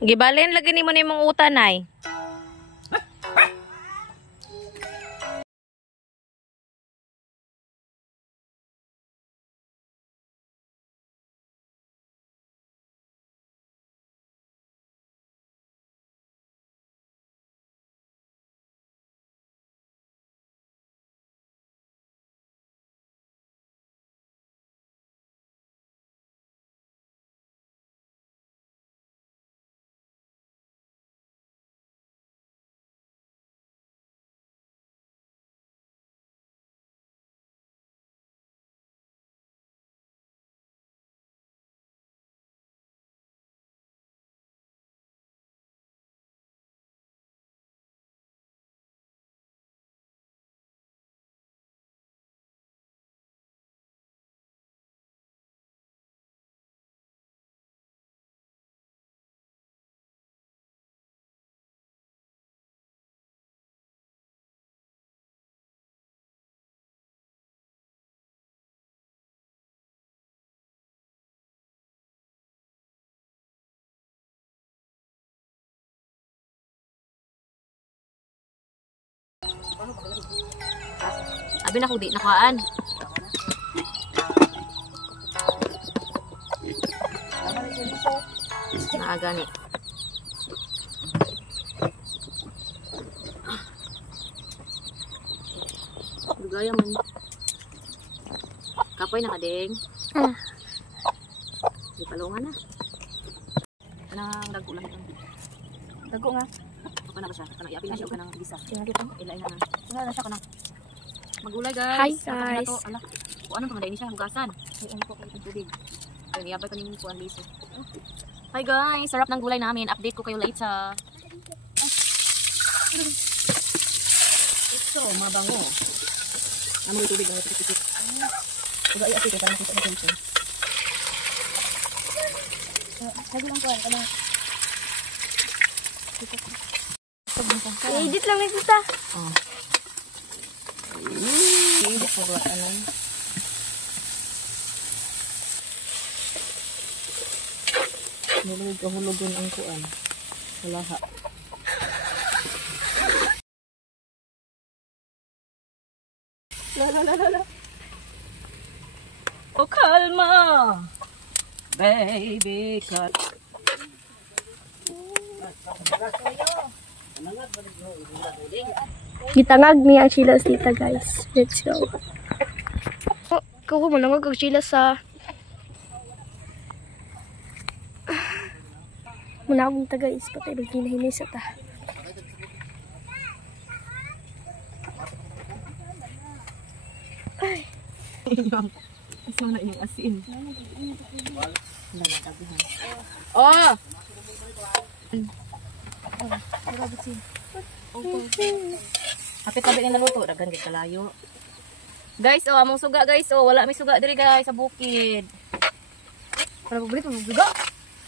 Gibalin lagi nimo ni mong utan ay. Abi na ko di nakaan. Naagani. Dugaya man. Kapoy na kading. Di palungan na. Kanang dago lang ito. Dago nga. Ako na ba siya? Kanang iapin na siya o kanang bisa? Ilay na. Wala na siya kanang. Magulay guys. Hi guys. Ala. Kung anong pangaday ni siya hugasan. Ayun po kayo tubig. Ayun iabay ko ning kuan liso. Hi guys, sarap ng gulay namin. Update ko kayo later. Ito, mabango. Amoy tubig ng tipik-tipik. Uga ay apit para sa attention. Lagi lang ko ano. I-edit lang ni tita. Oh. I-edit ko ba alam. Nilulog-hulugon ang kuan. Walaha. La. Oh, kalma. Baby cut. Gitangag niya ang chilas tita guys. Let's go. Oh, kuha mo nangag ang chilas sa muna akong taga is patay nung hinahinay sa ta. Ay. Asa na yung asin. Oh! Hapit tabi na naluto. Dagan kay kalayo. Guys, oh, among suga guys. Oh, wala may suga diri guys sa bukid. Para paborito mo suga.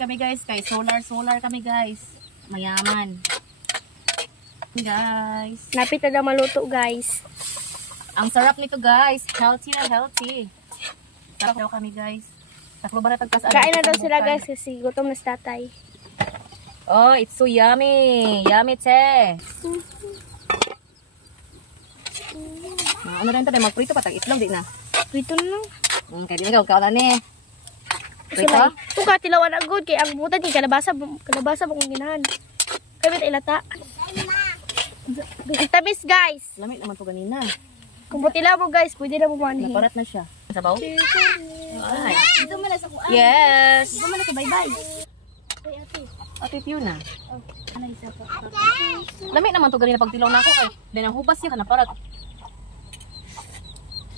Kami guys, kay solar kami guys. Mayaman. Guys. Napit na maluto guys. Ang sarap nito guys. Healthy na healthy. Sarap daw kami guys. Taklo ba na tagkas? Kain na daw sila guys kasi gutom na si tatay. Oh, it's so yummy. Yummy te. Ano rin tayo? Magprito pa. Tag-itlog din na. Prito na lang. Kaya di na gawin ni. Prito? Ito ka, tilawan ang good. Kaya ang butan ni kalabasa mo kong ginahan. Kaya ba't ilata? Ang tamis guys. Lamit naman to ganina. Kung butila mo guys, pwede na bumanhin. Naparat na siya. Sabaw? Ay. Dito mo na sa kuan. Yes. Dito mo na sa bye-bye. Ate Piu na. Ano isa pa? Lamit naman to ganina pag tilaw na ako kay. Then ang hubas niya ka naparat.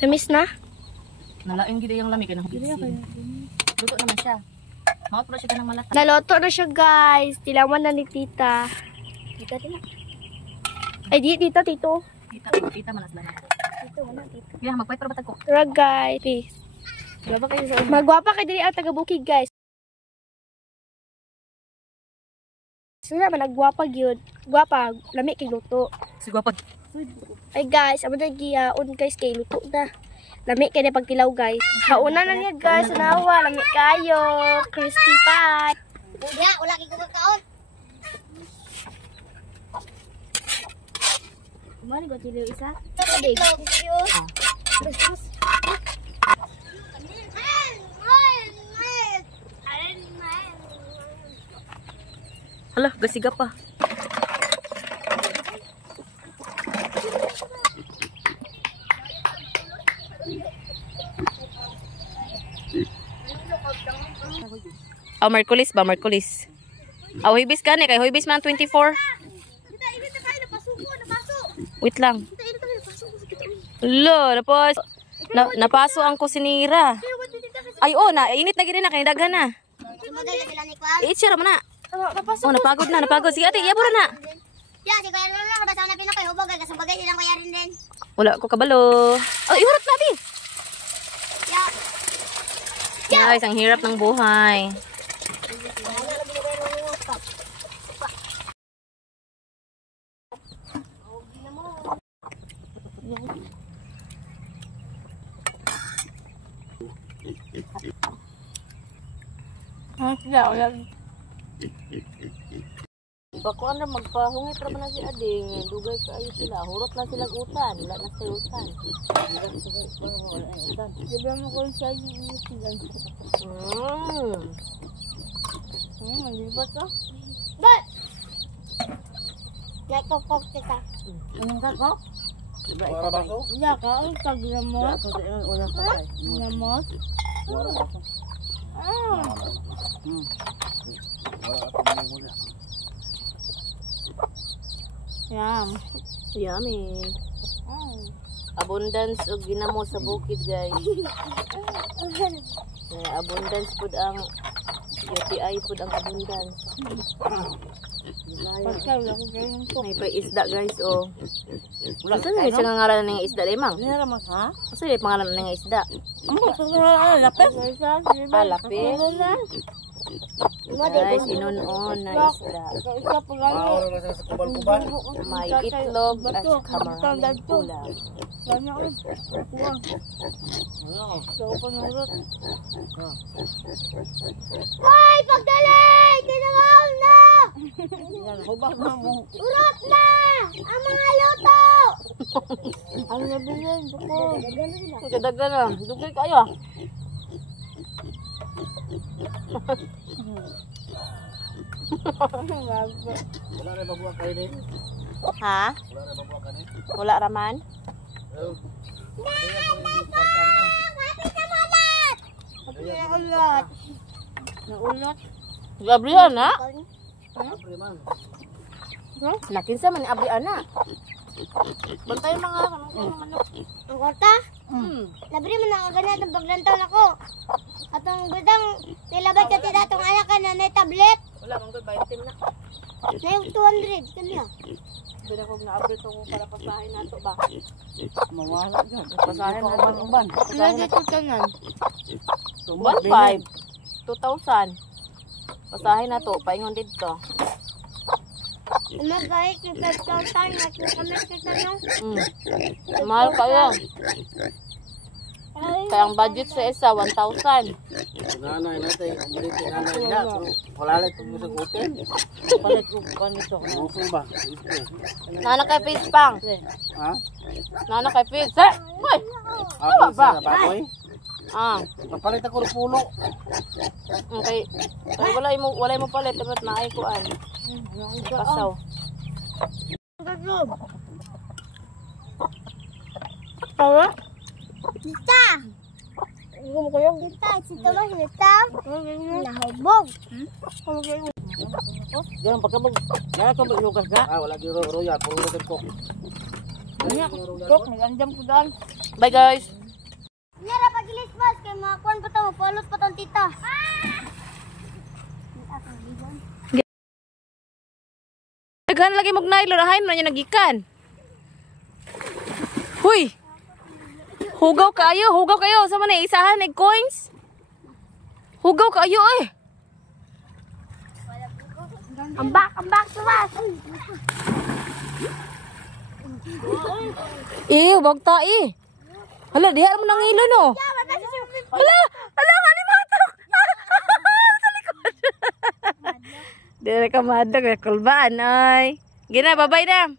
Tamis na? Nalaing gid yung lamig kanang bitsin. Luto naman siya. Maot pa siya kanang malata. Naloto na siya guys. Tilawan na ni tita. Tita din na. Ay di tita tito. Tita manas lang ako. Tito wala tito. Kaya magpait para batag ko. Tara guys. Peace. Graba kayo sa Magwapa kay diri ang taga-bukid guys. Sila man nagwapa gyud. Gwapa, lami kay luto. Sigwa pag Ay guys, amo na giyaon guys kay luto na. Lami kay na pagtilaw guys. Hauna na niya guys, nawa, lami kayo. Crispy pat. Kuya, wala kay ko kaon. kilo isa. Big. Hala, gasiga pa. Oh, Merkulis ba? Merkulis. Oh, Huibis ka ni. Kay Huibis man 24. Wait lang. Lo, napaso ang kusinira. Ay, oh, init na gini na. Kaya daghan na. I-share mo na. Oh, napagod na. Napagod. Sige, ate, iyabura na. Wala ko kabalo. Oh, ihurot na, ate. Guys, ang hirap ng buhay. Bakuan na magpahungit ra man na si ading, dugay kaayo sila, hurot na sila utan, wala na sa utan. Diba mo ko siya yung silang. Hindi ba to? But! Nakakok kita. Anong kakok? Iya ka, ang taglamot. Lamot? Yum. Yummy. Abundance og ginamo sa bukid, guys. Abundance pud ang UTI pud ang abundance. May pa isda, guys, oh. Asa na siya ngaran ng isda, lemang? Asa na pangalan ng isda? Lapis? Lapis. Guys, inon-on na isda. May itlog at maraming pula. Hoy! Pagdaling! Tinawag na! Urot na! Ang mga luto! Ang nabilin, buko. Kadagan na. Dugay kayo. Wala rin mabuha kayo din. Ha? Wala rin mabuha kayo din. Wala raman? Naulot! Naulot? Gabriel na? Abre man. Nakinsa man ni Abrian na. Bantay mga manok. Ang kwarta? Labri mo na ganyan ang baglantaw na ko. Atong budang nilabay ka tita atong anak ka na may tablet. Wala mong good 20 na. Na yung 200 kanya. Doon ako na-abrit ko para pasahin nato ba? Mawala dyan. Pasahin na uban. Ilan dito tanan? 1,500. 2,000. Pasahin na to. Paingon dito. Umagay kay 5,000 at kami kita no. Mahal kayo. Kaya ang budget sa isa, 1,000. Nanay natin. Ang balik yung nanay na. Kalalit ko sa hotel. Palit ko pa nito. Okay ba? Nana kay Fitz pang. Ha? Nana kay Fitz. Eh! Uy! Apa ba? Baboy? Kapalit ako ng pulo. Okay. Walay mo palit. Dapat naay kuan. Pasaw. Tawa? Tita! Igom ko yung tita. Sito ba tita? Nahubog. Ganun pagkabog. Kaya ka mag-iugas ka? Wala yung royal. Puro natin ko. Kok, nagandam ko daan. Bye guys. Nara pagilis bas kay mga kuan pa to, polot pa tong tita. Daghan lagi mog nailo rahayn man niya nagikan. Huy. Hugaw kayo sa man isahan eg coins. Hugaw kayo eh. Ambak sumas. Bagta eh. Hala, diha mo nang ilo no. Hala, nga ni matok. Sa likod. Dire ka madag, kulbaan ay. Gina, bye-bye na.